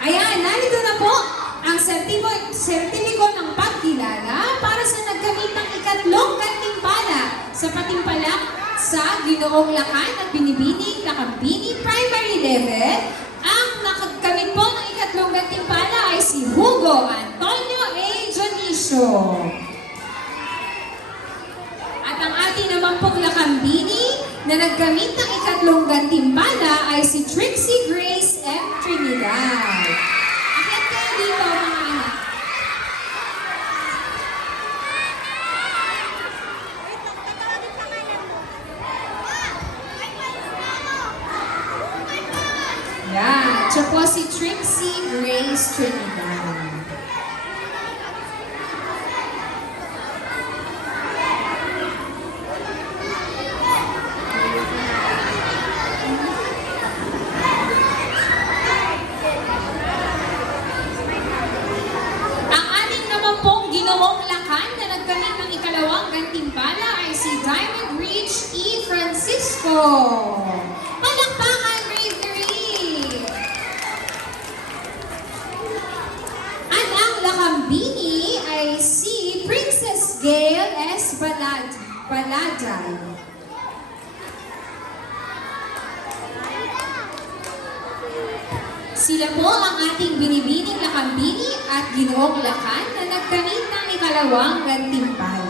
Ayan, narito na po ang sertipiko ng pagkilala para sa nagkamit ng ikatlong gantimpala sa patimpalak sa Ginoong Lakan at Binibining Lakambini Primary Level. Ang nakakamit po ng ikatlong gantimpala ay si Hugo Antonio A. Jonicio. At ang ating naman pong Lakambini na nagkamit ng ikatlong gantimpala ay si Trixie Grace M. Trinidad. Akyat kayo dito mga anak. Yan, siya po si Trixie Grace Trinidad. Ginoong Lakan na nagkamit ng ikalawang gantimpala ay si Diamond Reach E. Francisco. Palakpakan, Bravery! At ang Lakambini ay si Princess Gail S. Baladay. Sila po ang ating Binibining Lakambini at Ginoong Lakan na nagkamit ng ikalawang gantimpala.